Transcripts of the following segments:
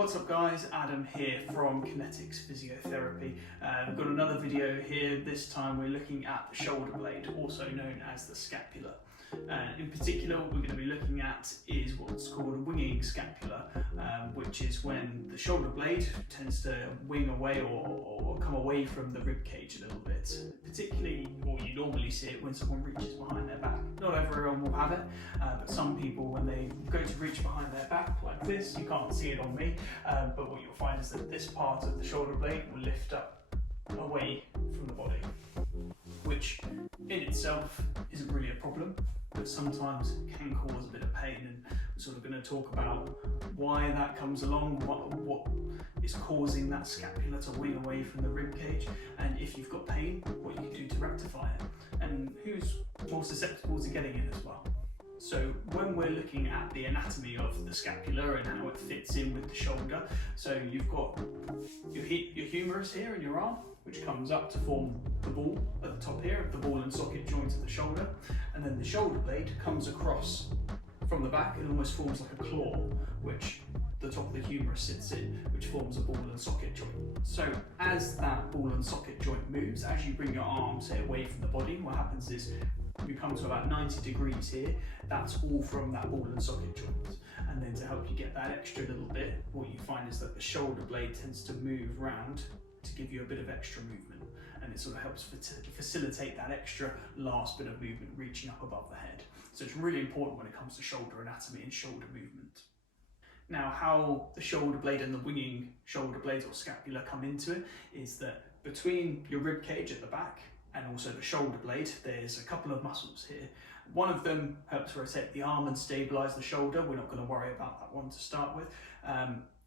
What's up guys, Adam here from Kinetics Physiotherapy. We've got another video here. This time we're looking at the shoulder blade, also known as the scapula. In particular, what we're going to be looking at is what's called a winging scapula, which is when the shoulder blade tends to wing away or come away from the rib cage a little bit. Particularly, or you normally see it when someone reaches behind their back. Not everyone will have it, but some people, when they go to reach behind their back like this, you can't see it on me, but what you'll find is that this part of the shoulder blade will lift up away from the body, which in itself isn't really a problem, but sometimes can cause a bit of pain, and we're sort of going to talk about why that comes along, what is causing that scapula to wing away from the rib cage, and if you've got pain, what you can do to rectify it, and who's more susceptible to getting it as well. So when we're looking at the anatomy of the scapula and how it fits in with the shoulder, so you've got your humerus here in your arm, which comes up to form the ball at the top here, the ball and socket joint of the shoulder, and then the shoulder blade comes across from the back and almost forms like a claw, which the top of the humerus sits in, which forms a ball and socket joint. So as that ball and socket joint moves, as you bring your arms here away from the body, what happens is you come to about 90 degrees here. That's all from that ball and socket joint. And then to help you get that extra little bit, what you find is that the shoulder blade tends to move round to give you a bit of extra movement, and it sort of helps facilitate that extra last bit of movement reaching up above the head. So it's really important when it comes to shoulder anatomy and shoulder movement. Now, how the shoulder blade and the winging shoulder blades or scapula come into it is that between your rib cage at the back and also the shoulder blade, there's a couple of muscles here. One of them helps rotate the arm and stabilise the shoulder. We're not going to worry about that one to start with,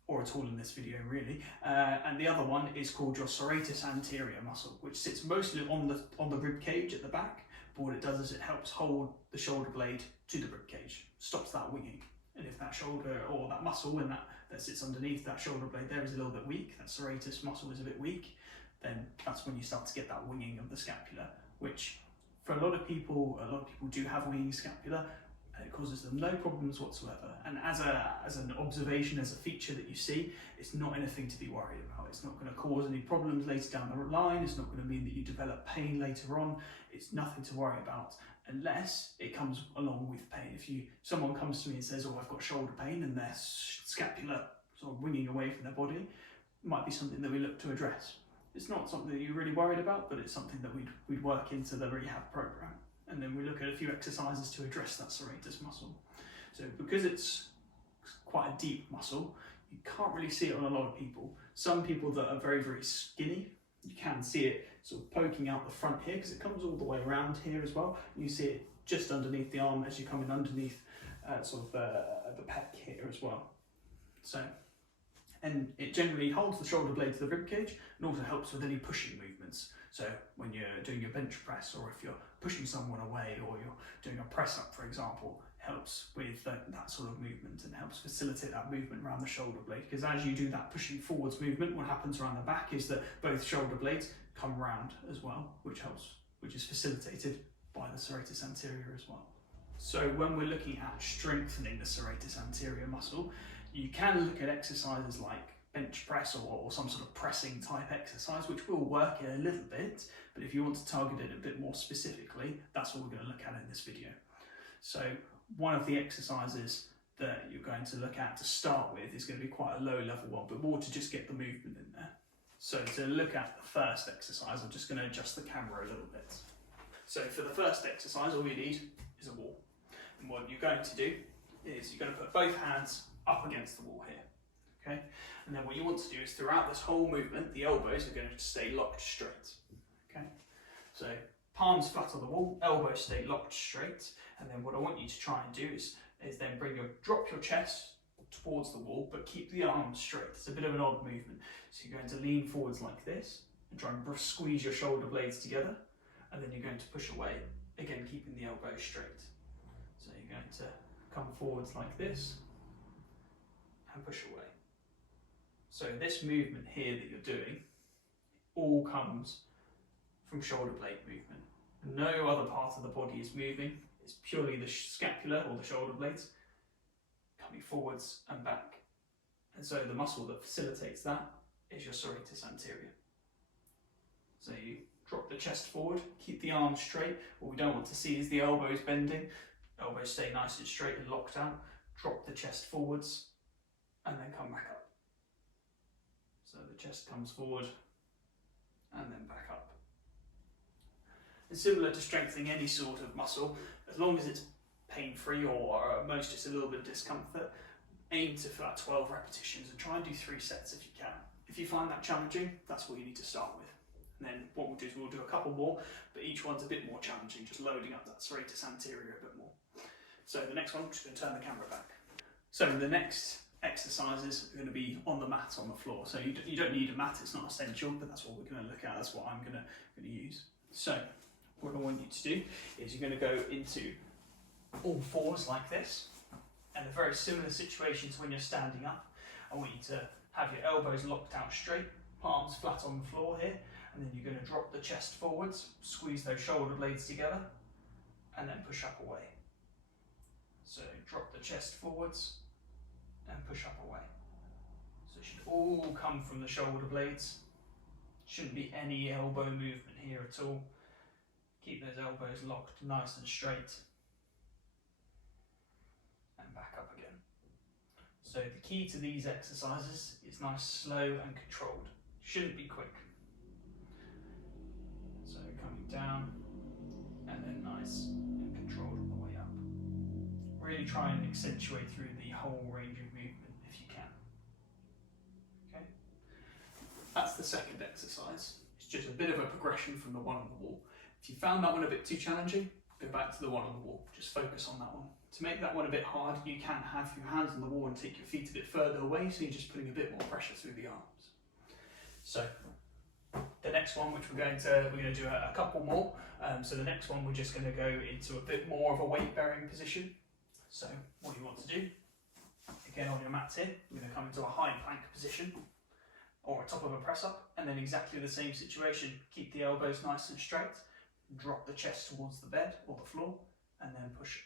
or at all in this video really. And the other one is called your Serratus Anterior muscle, which sits mostly on the rib cage at the back, but what it does is it helps hold the shoulder blade to the rib cage, stops that winging. And if that shoulder or that muscle and that sits underneath that shoulder blade there is a little bit weak, that serratus muscle is a bit weak, then that's when you start to get that winging of the scapula, which for a lot of people do have winging scapula, and it causes them no problems whatsoever. And as an observation, as a feature that you see, it's not anything to be worried about. It's not going to cause any problems later down the line. It's not going to mean that you develop pain later on. It's nothing to worry about unless it comes along with pain. If someone comes to me and says, "Oh, I've got shoulder pain," and their scapula sort of winging away from their body, it might be something that we look to address. It's not something that you're really worried about, but it's something that we'd work into the rehab program. And then we look at a few exercises to address that serratus muscle. So because it's quite a deep muscle, you can't really see it on a lot of people. Some people that are very, very skinny, you can see it sort of poking out the front here because it comes all the way around here as well. You see it just underneath the arm as you come in underneath sort of the pec here as well. And it generally holds the shoulder blade to the rib cage and also helps with any pushing movements. So when you're doing your bench press, or if you're pushing someone away, or you're doing a press up, for example, helps with that sort of movement and helps facilitate that movement around the shoulder blade. Because as you do that pushing forwards movement, what happens around the back is that both shoulder blades come round as well, which is facilitated by the serratus anterior as well. So when we're looking at strengthening the serratus anterior muscle, you can look at exercises like bench press or some sort of pressing type exercise, which will work in a little bit, but if you want to target it a bit more specifically, that's what we're going to look at in this video. So one of the exercises that you're going to look at to start with is going to be quite a low level one, but more to just get the movement in there. So to look at the first exercise, I'm just going to adjust the camera a little bit. So for the first exercise, all you need is a wall. And what you're going to do is you're going to put both hands up against the wall here, okay? And then what you want to do is throughout this whole movement, the elbows are going to stay locked straight, okay? So palms flat on the wall, elbows stay locked straight, and then what I want you to try and do is then drop your chest towards the wall, but keep the arms straight. It's a bit of an odd movement. So you're going to lean forwards like this, and try and squeeze your shoulder blades together, and then you're going to push away, again keeping the elbows straight. So you're going to come forwards like this, and push away. So this movement here that you're doing all comes from shoulder blade movement. No other part of the body is moving. It's purely the scapula or the shoulder blades coming forwards and back And so the muscle that facilitates that is your serratus anterior. So you drop the chest forward, keep the arms straight. What we don't want to see is the elbows bending. Elbows stay nice and straight and locked out. Drop the chest forwards and then come back up. So the chest comes forward and then back up. It's similar to strengthening any sort of muscle, as long as it's pain-free or at most just a little bit of discomfort. Aim to about 12 repetitions and try and do 3 sets if you can. If you find that challenging, that's what you need to start with. And then what we'll do is we'll do a couple more, but each one's a bit more challenging, just loading up that serratus anterior a bit more. So the next one, I'm just going to turn the camera back. So the next exercises are going to be on the mat on the floor. So you don't need a mat, it's not essential, but that's what we're going to look at, that's what I'm going to use. So what I want you to do is you're going to go into all fours like this, and a very similar situation to when you're standing up. I want you to have your elbows locked out straight, palms flat on the floor here, and then you're going to drop the chest forwards, squeeze those shoulder blades together, and then push up away. So drop the chest forwards and push up away. So it should all come from the shoulder blades. Shouldn't be any elbow movement here at all. Keep those elbows locked nice and straight. And back up again. So the key to these exercises is nice, slow and controlled. Shouldn't be quick. So coming down and then nice and controlled on the way up. Really try and accentuate through the whole range of movement if you can. Okay? That's the second exercise. It's just a bit of a progression from the one on the wall. If you found that one a bit too challenging, go back to the one on the wall. Just focus on that one. To make that one a bit hard, you can have your hands on the wall and take your feet a bit further away, so you're just putting a bit more pressure through the arms. So the next one, which we're going to do a couple more. So the next one, we're just going to go into a bit more of a weight bearing position. So what you want to do, again on your mats here, we're going to come into a high plank position or on top of a press up, and then exactly the same situation. Keep the elbows nice and straight, drop the chest towards the bed or the floor, and then push it.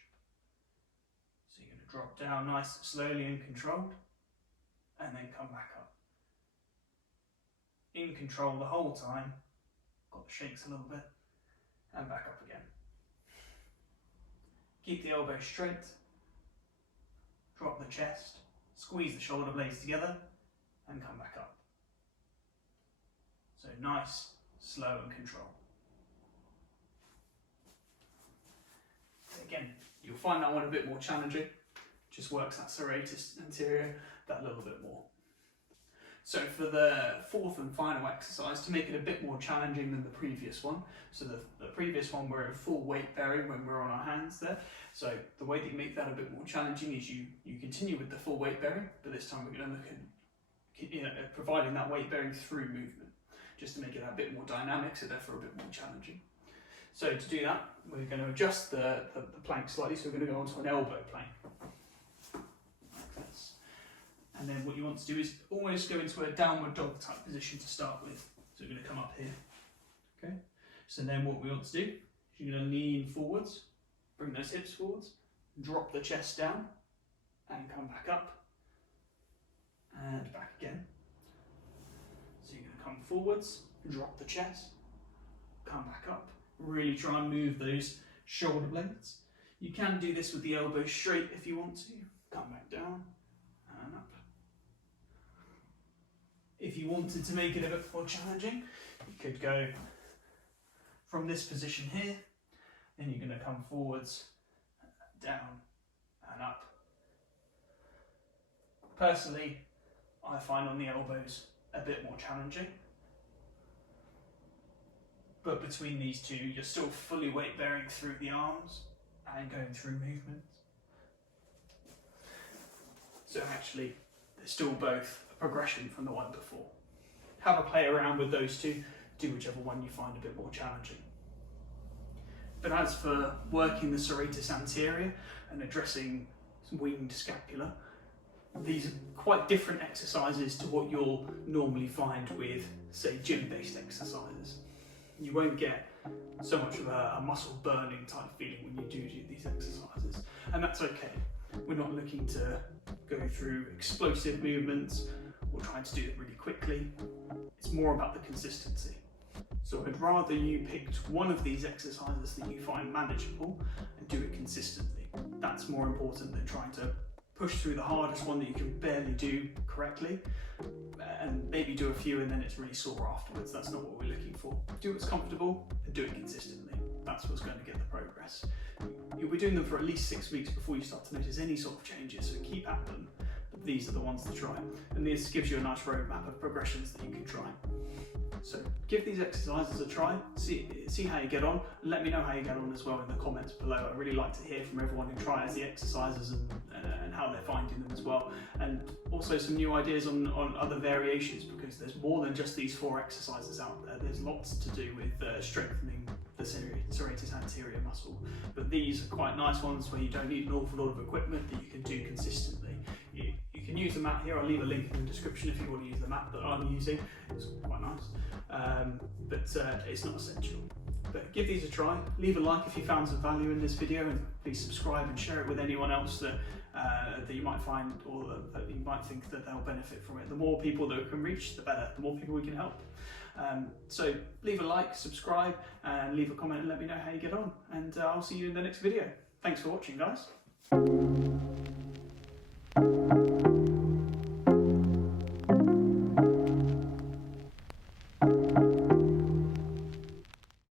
So you're going to drop down nice, slowly and controlled, and then come back up. In control the whole time, got the shakes a little bit, and back up again. Keep the elbows straight, drop the chest, squeeze the shoulder blades together, and come back up. So nice, slow and controlled. Again, you'll find that one a bit more challenging. Just works that serratus anterior that little bit more. So for the fourth and final exercise, to make it a bit more challenging than the previous one, so the previous one we're in full weight bearing when we're on our hands there. So the way that you make that a bit more challenging is you continue with the full weight bearing, but this time we're going to look at providing that weight bearing through movement, just to make it a bit more dynamic, so therefore a bit more challenging. So to do that, we're going to adjust the plank slightly, so we're going to go onto an elbow plank, like this. And then what you want to do is always go into a downward dog type position to start with. So we're going to come up here. Okay. So then what we want to do is you're going to lean forwards, bring those hips forwards, drop the chest down, and come back up, and back again. So you're going to come forwards, drop the chest, come back up. Really try and move those shoulder blades. You can do this with the elbows straight if you want to. Come back down and up. If you wanted to make it a bit more challenging, you could go from this position here, then you're going to come forwards, down and up. Personally, I find on the elbows a bit more challenging. But between these two, you're still fully weight bearing through the arms and going through movements. So actually, they're still both a progression from the one before. Have a play around with those two, do whichever one you find a bit more challenging. But as for working the serratus anterior and addressing winged scapula, these are quite different exercises to what you'll normally find with, say, gym-based exercises. You won't get so much of a muscle burning type feeling when you do these exercises, and that's okay. We're not looking to go through explosive movements or trying to do it really quickly. It's more about the consistency. So I'd rather you picked one of these exercises that you find manageable and do it consistently. That's more important than trying to push through the hardest one that you can barely do correctly and maybe do a few and then it's really sore afterwards. That's not what we're looking for. Do what's comfortable and do it consistently. That's what's going to get the progress. You'll be doing them for at least 6 weeks before you start to notice any sort of changes, so keep at them. But these are the ones to try. And this gives you a nice roadmap of progressions that you can try. So give these exercises a try, see how you get on, and let me know how you get on as well in the comments below. I really like to hear from everyone who tries the exercises and how they're finding them as well. And also some new ideas on other variations, because there's more than just these 4 exercises out there. There's lots to do with strengthening the Serratus Anterior muscle. But these are quite nice ones where you don't need an awful lot of equipment that you can do consistently. You can use the mat here. I'll leave a link in the description if you want to use the mat that I'm using. It's quite nice, but it's not essential. But give these a try. Leave a like if you found some value in this video, and please subscribe and share it with anyone else that you might find or that you might think that they'll benefit from it. The more people that we can reach, the better. The more people we can help. So leave a like, subscribe, and leave a comment and let me know how you get on. And I'll see you in the next video. Thanks for watching, guys.